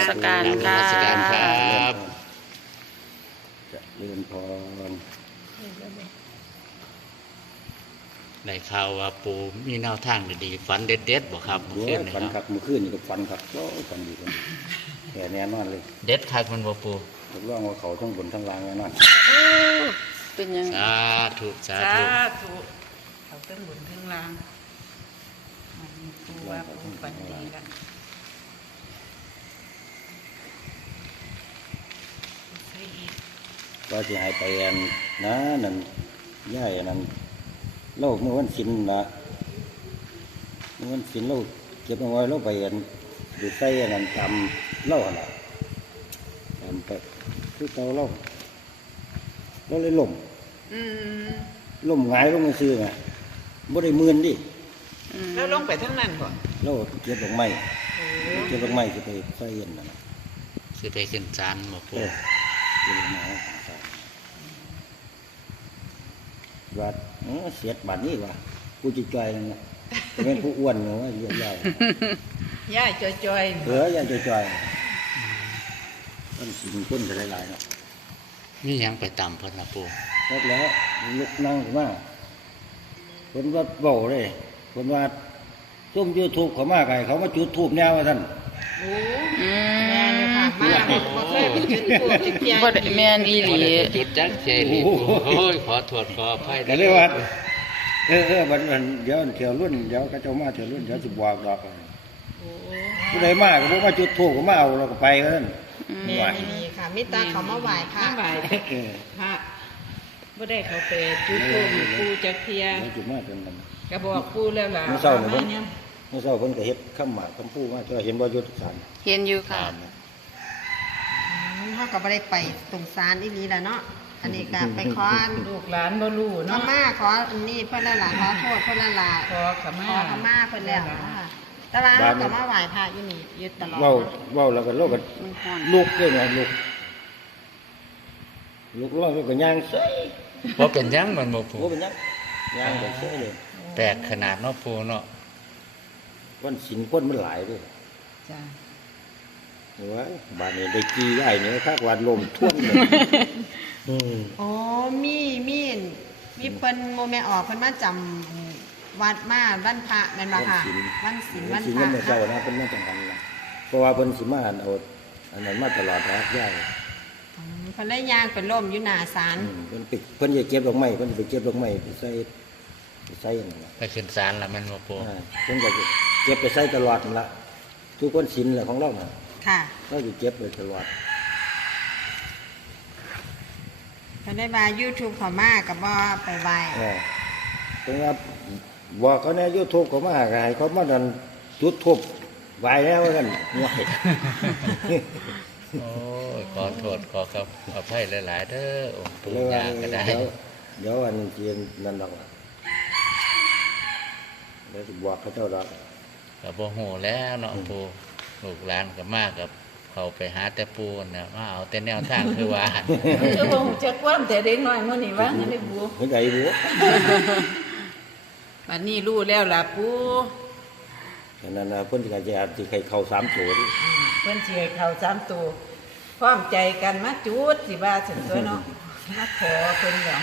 สการค่ะนมัสการครับจะเลื่อนพรได้ข่าวว่าปูมีแนวทางดีๆฝันเด็ดๆบ่ครับเมื่อโอ้คืยนนี้ฟันคขัรับบมือขึ้นนี่ก็ฟันขับโอ้ยฟันดีฟันดีแก่แน่นอนเลยเด็ดคักมันบ่ปูรับรองว่าเขาทั้งบนทั้งล่างแน่นอนเป็นยังสาธุสาสาธุธุเขาตั้งบนทั้งล่างมันปูว่าปูฝันดีละใส่อีกก็จะหายไปอันนะนั่นย่ายอันนั้นโลกเมื่อวันศิลนะเมื่อวันศิลเราเก็บเอาไว้เราไปอันดูใส่อันนั้นตำเล่าอะไรตำไปคือเตาเล่าเราเลยล่มอืมล่มหงายลงมาซื้อไงบ่ได้มื่นดิแล้วลงไปทั้งนั้นก่อนเราเก็บดอกไม้โอ้เก็บดอกไม้จะไปใส่อันนั้นน่ะสิไปขึ้นศาลบ่ปูเก็บดอกไม้ว่าเสียดบาดนี้ว่ะกูจะจอยๆนะเป็นผู้อ้วนเนาะว่าเยอะใหญ่ย่าจอยเหลืออย่าจอยๆมันสินคนจะหลายๆเนาะมีหยังไปต่ำเพิ่นน่ะปูแล้วลุกนั่งขึ้นมาคนว่าเบาเลยคนว่าส้มยูทูบเขามากไงเขามาจุดทูบแนวว่าท่านๆโอ้แม่นค่ะมาบ่เคยไปจุดทูบจุดเทียนบ่ได้แม่นอีหลีจุดจักเจดีปูโอ้ยขอโทษขออภัยแต่เรียกว่ามันเดี๋ยวเที่ยวรุ่นเดี๋ยวก็จะมาเที่ยวรุ่นเดี๋ยวสิบวกดอกโอ้ผู้ใดมากก็บอกว่าจุดทูบก็มาเอาเราก็ไปกันนั่นแม่นี่ค่ะมิตาเขามาไหว้ค่ะมาไหว้เออพระบ่ได้เขาไปจุดทูบปูจักเทียแล้วจุดมาจนมันก็บอกปูแล้วล่ะเมื่อเช้าเนี่ยมาเพิ่นเนี่ยเมื่อเช้าเพิ่นก็เฮ็ดข้ามหมากข้ามผู้มาก็เห็นว่ายุทธศาสตร์เห็นอยู่ค่ะเขาก็ไม่ได้ไปตรงศาลอีนี้แหละเนาะ อันนี้ก็ไปขอลูกหลานบ่รู้ขอเนาะมาขออันนี้เพื่อนละหลานขอโทษเพื่อนละหลานขอขมาขอขมาเพื่อนแล้วค่ะแต่ว่าเขาก็มาไหว้พระอยู่นี่อยู่ตลอดเว้าเนาะเว้าแล้วก็โลกก็มันฮ้อนลุกเลยนะลุกร้อนก็ย่างเสยบ่เป็นหยังมันบ่ปูโอ้เป็นยังย่างแบบเสยเลยแปลกขนาดเนาะปูเนาะวันศีลคนมันหลายเด้วยจ้ะว่าบ้านนี้ได้กี่ใหญ่เนี่ยภาควันลมท่วมเลยมโอ้มีเพิ่นโมเมออกเพิ่นมาจำวัดมาวันพระแม่นบ่ค่ะวันศีลวันศีลพมัระนไม่เจ้านะเป็นมาจังกันนะเพราะว่าเพิ่นสิมาเอาอันนั้นมาตลอดนะย่ายเพิ่นได้ย่างเป็นล่มอยู่หน้าศาลเพิ่นปิดเพิ่นจะเก็บดอกไม้เพิ่นจะไปเก็บดอกไม้ไปใส่อันนั้นน่ะไปขึ้นศาลแล้วมันบ่ปูเพิ่นก็จะเก็บไปใส่ตลอดนั่นละทุกคนศีลแหละของเราน่ะค่ะเราจะเก็บไปตลอดเพิ่นได้ว่า YouTube เขามาก็บ่ไปไหว้ถึงว่าบอกเขาในยูทูบเขามาให้เขามาดันจุดทูบไหวแล้วว่ากันง่ายโอ้ยขอโทษขอครับอภัยหลายๆเด้อองค์ปู่เลยว่าย่าก็ได้เดี๋ยวอันเจียนนั่นดอกล่ะเดี๋ยวจะบอกเขาเจ้าดอกก็บ่ฮู้แล้วเนาะปู่ลูกหลานก็มากับเขาไปหาแต่ปู่น่ะมาเอาแต่แนวทางคือว่าเจ้าบ่ฮู้จักความแต่เด็กน้อยมื้อนี้ว่าอันนี้บูเห็นใจบัวบัดนี้รู้แล้วล่ะปูอันนั้นน่ะเพิ่นก็จะอาจสิให้เข้า3ตัวดิเพิ่นสิให้เข้า3ตัวพร้อมใจกันมาจุดสิว่าซั่นตัวเนาะมาขอเพิ่นแล้ว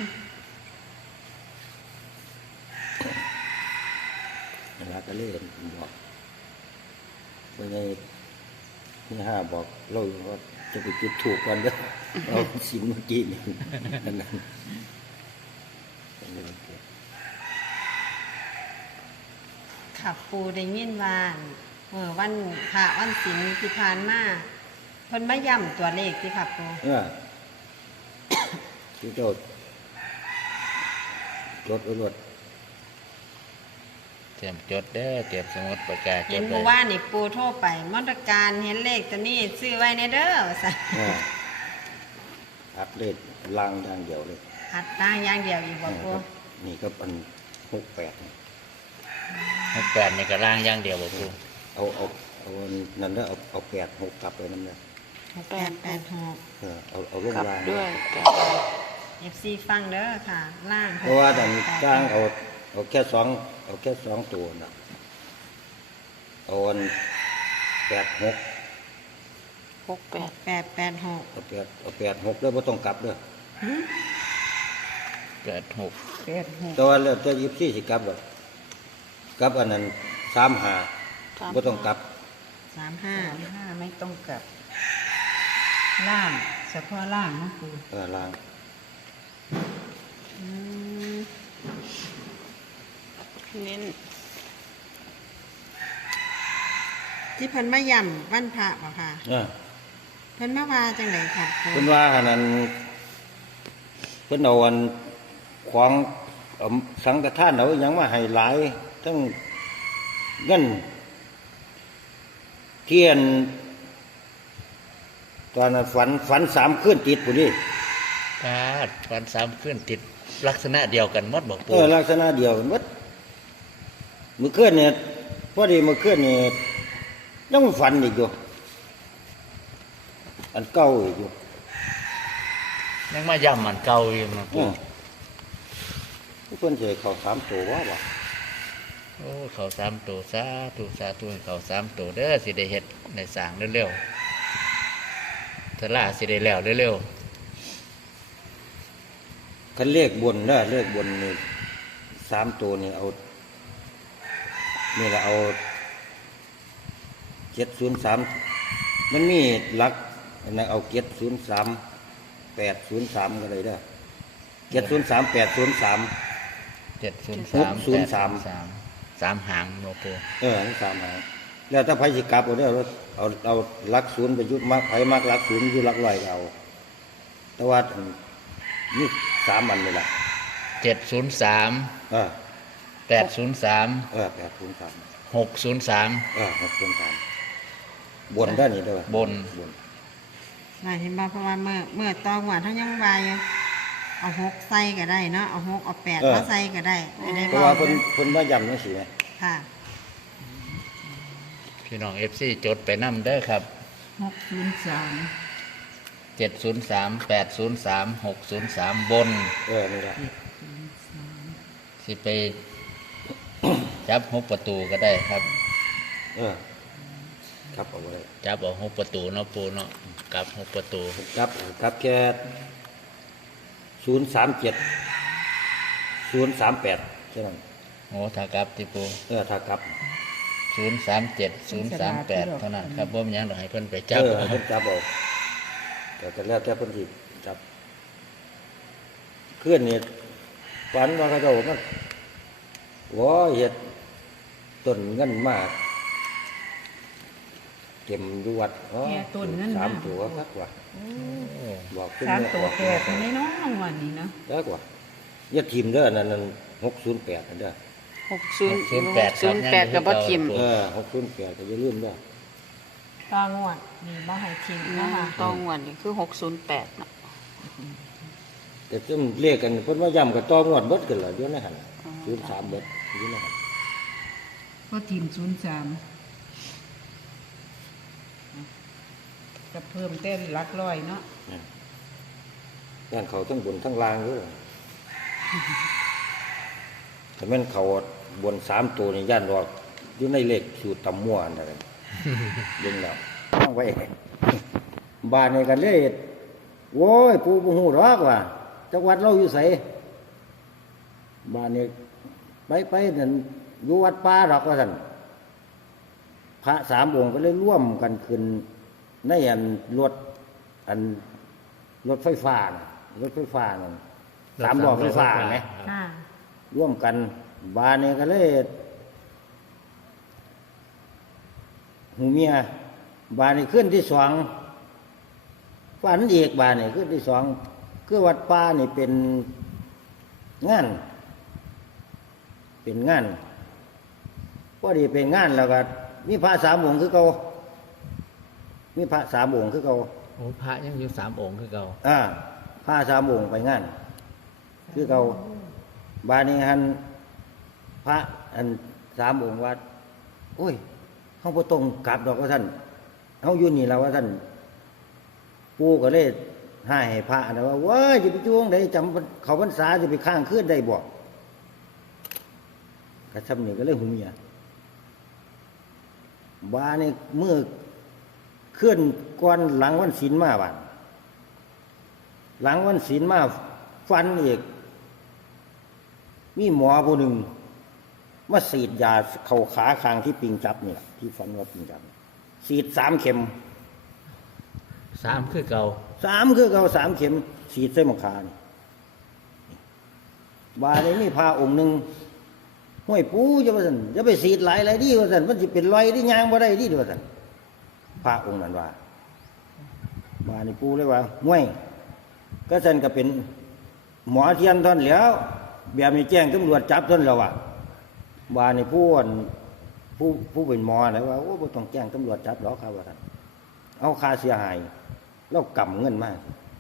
นั่นล่ะก็เลยบอกเพิ่นให้ที่ห้าบอกเราว่าจะไปจุดถูกกันเด้อเอาสินเมื่อกี้นี่นั่นน่ะค่ะปูได้ยินว่าวันพระวันศีลที่ผ่านมาเพิ่นมาย้ำตัวเลขที่ค่ะปูที่เจ้าจดไว้รถเตรียมจดเด้อเตรียมสมุดปากกาจเห็นดเลเมื่อย วานนี่ปูโทรไปมอตการเห็นเลขตัวนี้ซื้อไว้ในเด้อว่าซั่นอัดเลขล่างอย่างเดียวเลยหัดตั้งอย่างเดียวอีกบ่ปูนี่ก็เป็น68 68นี่ก็ล่างอย่างเดียวบ่ปู่เอานั่นแล้วเอา86กลับไปนั่นเลย 886 เอาลงกลับล่างด้วย FC ฟังเด้อค่ะ ล่างเพราะว่าดันสร้างเอาแค่2ตัวน่ะเอาอัน86 68 886 เอาแปดหกเด้อบ่ต้องกลับเด้อ 86 86 แต่ว่าแล้วแต่24สิกลับบ่กลับอันนั้น35บ่ต้องกลับ 35 ไม่ต้องกลับ ล่างเฉพาะล่างนะปูล่างอืมเน้นที่เพิ่นมาย่ำวันพระบ่ค่ะ เพิ่นมาว่าจังไดครับปูเพิ่นว่าอันนั้นเพิ่นเอาอันของเอาสังฆทานเอาหยังมาให้หลายทั้งเงินเทียนตอนนั้นฝัน3คืนติดพุ่นนี่วัน3คืนติดลักษณะเดียวกันหมดบอกปูลักษณะเดียวกันหมดมื้อคืนเนี่ยพอดีมื้อคืนนี่ยังฝันอีกอยู่อันเก่าอีกอยู่ยังมาย่ำมันเก่าอยู่นะปูเพิ่นสิให้เข้า3ตัวว่าโอ้เขา3ตัวสาธุให้เขา3ตัวเด้อสิได้เฮ็ดได้สร้างเร็วๆศาลาสิได้แล้วเร็วคันเลขบนนะเลขบนนี่3ตัวนี่เอานี่ละเอา703มันมีหลักอันนั้นเอา703 803ก็เลยเด้อ703 803 ๆ703 3หางเนาะปู 3หางแล้วถ้าไผสิกลับเอาเด้อเอาหลักศูนย์ไปยุดมักไผมักหลักศูนย์อยู่หลักร้อยก็เอาแต่ว่านี่3อันนี่ล่ะ 703 803 803 603 603บนด้านนี้เด้อบนน่าเห็นบ่เพราะว่าเมื่อตองว่าทั้งยังวายเอา6ใส่ก็ได้เนาะเอา6เอา8มาใส่ก็ได้ได้เพราะว่าเพิ่นว่าย้ำจังซี่แหมค่ะพี่น้อง FC จดไปนำเด้อครับ 603 703 803 603 บนนี่ล่ะสิไปจับหกประตูก็ได้ครับครับเอาไว้จับเอาหกประตูเนาะปูเนาะกลับหกประตูครับแค่037 038แค่นั้นโอ้ถ้ากลับที่ปูถ้ากลับ 037 038เท่านั้นครับบ่มีหยังดอกให้เพิ่นไปจับเพิ่นจับเอาแต่แล้วแต่เพิ่นสิจับเคลื่อนนี่ฝันว่าเขาเจ้ามันโอ้ยเฮ็ดต้นเงินมากเก็บอยู่วัด3ตัวครับว่าบอกขึ้น 3ตัว8นี่เนาะวันนี้เนาะแล้วกว่าอย่าทิมเด้อนั่น608นั่นเด้อ 608กับบ่ทิม 608ก็อย่าลืมเด้อตองวดมีบ่ให้ทิมนะคะต้องงวดนี่คือ608เนาะแต่จำเลขกันเพิ่นว่าย้ำกับต่องวดเบิดกันล่ะอยู่ในหั่น03เบิดอยู่ในหั่นก็ทีม03ก็เพิ่มเต้นหลักร้อยเนาะย่านเขาทั้งบนทั้งล่างอยู่ถ้าแม่นเขาบน3ตัวนี่ย่านออกอยู่ในเลขสูตรตำมั่วอันนั้นดึงแล้วเอาไว้บ้านนี่กันเลยโว้ยปู่บ่ฮู้ดอกว่าจังหวัดเราอยู่ไสบ้านนี้ไปนั่นอยู่วัดป่าดอกว่าซั่นพระ3องค์ก็เลยร่วมกันขึ้นในรถไฟฟ้าน่ะรถไฟฟ้านั่น3ล้อไฟฟ้าไหมค่ะร่วมกันบ้านนี้ก็เลยหูเมียบ้านนี้ขึ้นที่2ฝันอีกบ้านนี้ขึ้นที่2คือวัดป่านี่เป็นงานพอดีเป็นงานแล้วก็มีพระ3องค์คือเก่ามีพระ3องค์คือเก่าโอ้พระยังอยู่3องค์คือเก่าพระ3องค์ไปงานคือเก่าบ้านนี้หันพระอัน3องค์ว่าโอ้ยเฮาบ่ต้องกลับดอกว่าท่านเฮาอยู่นี่แล้วว่าท่านปู่ก็เลยให้พระนะว่าเว้ยสิไปจ้วงได้จำเขาพรรษาสิไปข้างคืนได้บ่ก็ซ้ำนี่ก็เลยหูเมียบ้านนี่มื้อเคลื่อนก่อนหลังวันศีลมาบ้านหลังวันศีลมาฟันอีกมีหมอผู้หนึ่งมาฉีดยาเข่าขาคางที่ปิงจับนี่แหละที่ฟันว่าปิงจับฉีด3 เข็ม 3คือเก่า 3คือเอา3 เข็มฉีดใส่หมอขานี่บาดนี้มีพาองค์หนึ่งห้วยปูจะว่าซั่นจะไปฉีดหลายดีว่าซั่นมันสิเป็นรอยที่ยางบ่ได้ดีว่าซั่นพระองค์นั้นว่าบาดนี้ปูเลยว่าห้วยก็ซั่นก็เป็นหมอเทียนท่อนแล้วแบบนี้แจ้งตำรวจจับท่านแล้วว่าบาดนี้ผู้เป็นหมอแล้วว่าโอ้บ่ต้องแจ้งตำรวจจับหรอกครับว่าซั่นเอาค่าเสียหายแล้วกำเงินมา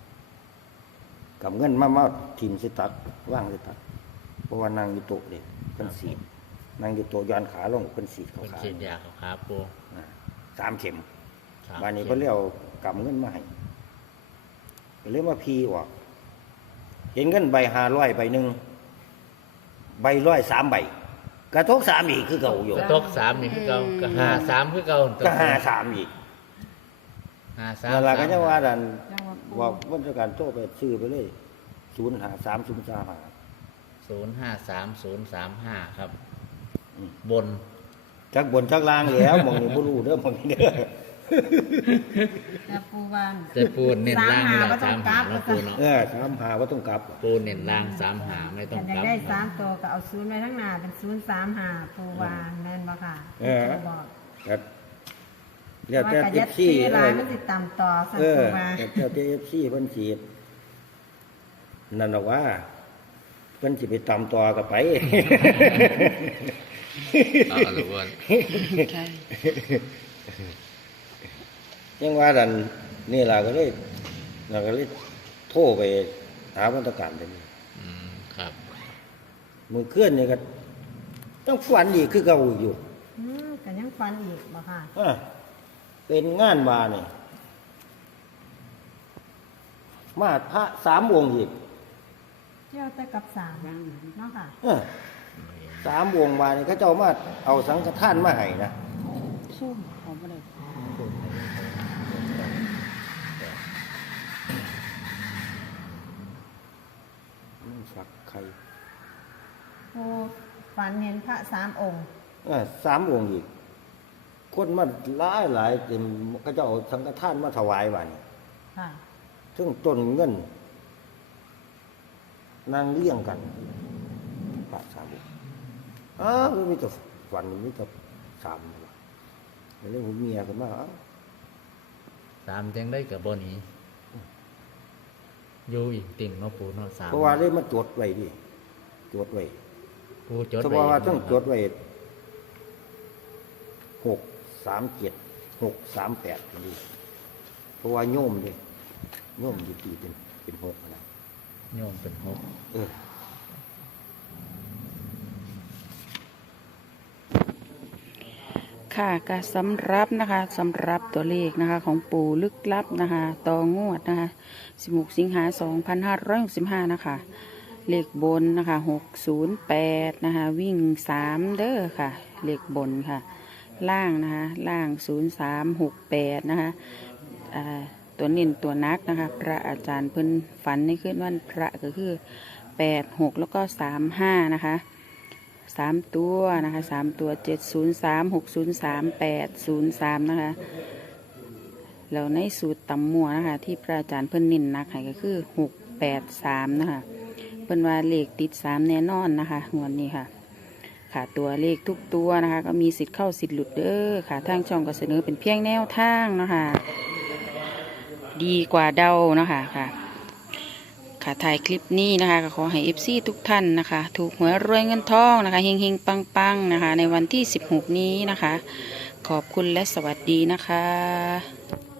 ทิ่มสิตัดว่างสิตัดเพราะว่านั่งอยู่โต๊ะเด็กเพิ่นสีดนั่งอยู่โต๊ะย้อนขาลงเพิ่นสีดเขาเพิ่นขาฉีดยาเขาขาปู 3 เข็ม 3 บานนี้เพิ่นเรียกกำเงินมาให้ก็เลยมาพีออกเห็นเงินใบ500ใบหนึ่งใบ100 3 ใบกระทก3อีกคือเก่าอยู่ตก3นี่คือเก่าก็53คือเก่าก็53อีก 53 นั่นล่ะก็ยังว่าดันจังว่าปูบอกวันราชการโทรไปซื้อไปเลย053 035 053035ครับอืมบนจักบนจักล่างแล้วมองนี่บ่รู้เด้อมองนี่เด้อแต่ปูว่าแต่ปูเน้นล่างนี่แหละบ่ต้องกลับ 35แล้วปูเนาะ 35ว่าต้องกลับปูเน้นล่าง35ไม่ต้องอยากกลับได้3ตัวก็เอา0ไว้ข้างหน้าเป็น035ปูว่าแม่นบ่ค่ะปูบอกครับเรียกว่าแต่กระเอยัดฟซีที่ลายมันสิต่ำต่อสั่นปูว่าเรียกแต่เอฟซีเพิ่นฉีดนั่นหรอกว่าเพิ่นสิไปตามต่อกับไปเอาละบ่ใช่ยังว่าดันนี่ล่ะก็เลยโทรไปหามาตรการเป็นครับมือเคลื่อนนี่ก็ต้องฝันอีกคือเก่าอยู่ก็ยังฟันอีกบ่ค่ะเป็นงานมานี่มาพระ3 องค์อีกเที่ยวแต่กับ3เนาะค่ะ 3 องค์มานี่เขาเจ้ามาเอาสังฆทานมาให้นะสู้เขาไม่ได้ฝักไข่ปูฝันเห็นพระ3 องค์ 3 องค์อีกคนมาหลายเต็มเขาเจ้าเอาสังฆทานมาถวายวันค่ะซึ่งต้นเงินนางเลี้ยงกันพระ3 องค์มันมีแต่ฝันมันมีแต่3ว่ะแล้วเรื่องผมเมียกันมา 3จังได้ก็บ่หนีอยู่อีกติ่งเนาะปูเนาะ3 เพราะว่าเลยมาจดไว้ดิจดไว้ปูจดเพไว้ราะว่าต้องจดไว้637 638นี่เพราะว่าโยมดิโยมอยู่ที่เป็น6นะโยมเป็น6 ค่ะก็สำหรับนะคะสำหรับตัวเลขนะคะของปู่ลึกลับนะคะต่องวดนะคะ16 สิงหาคม 2565นะคะเลขบนนะคะ608นะคะวิ่ง3เด้อค่ะเลขบนค่ะล่างนะคะล่าง0368นะคะตัวเน้นตัวนักนะคะพระอาจารย์เพิ่นฝันในคืนวันพระก็คือ86แล้วก็35นะคะ3 ตัวนะคะ3 ตัว703 603 803นะคะแล้วในสูตรตำมัวนะคะที่พระอาจารย์เพิ่นเน้นนักให้ก็คือ683นะคะเพิ่นว่าเลขติด3แน่นอนนะคะงวดนี้ค่ะค่ะตัวเลขทุกตัวนะคะก็มีสิทธิ์เข้าสิทธิ์หลุดเด้อค่ะทางช่องก็เสนอเป็นเพียงแนวทางนะคะดีกว่าเดานะคะค่ะค่ะถ่ายคลิปนี้นะคะก็ขอให้ FC ทุกท่านนะคะถูกหวยรวยเงินทองนะคะเฮงๆปังๆนะคะในวันที่16นี้นะคะขอบคุณและสวัสดีนะคะ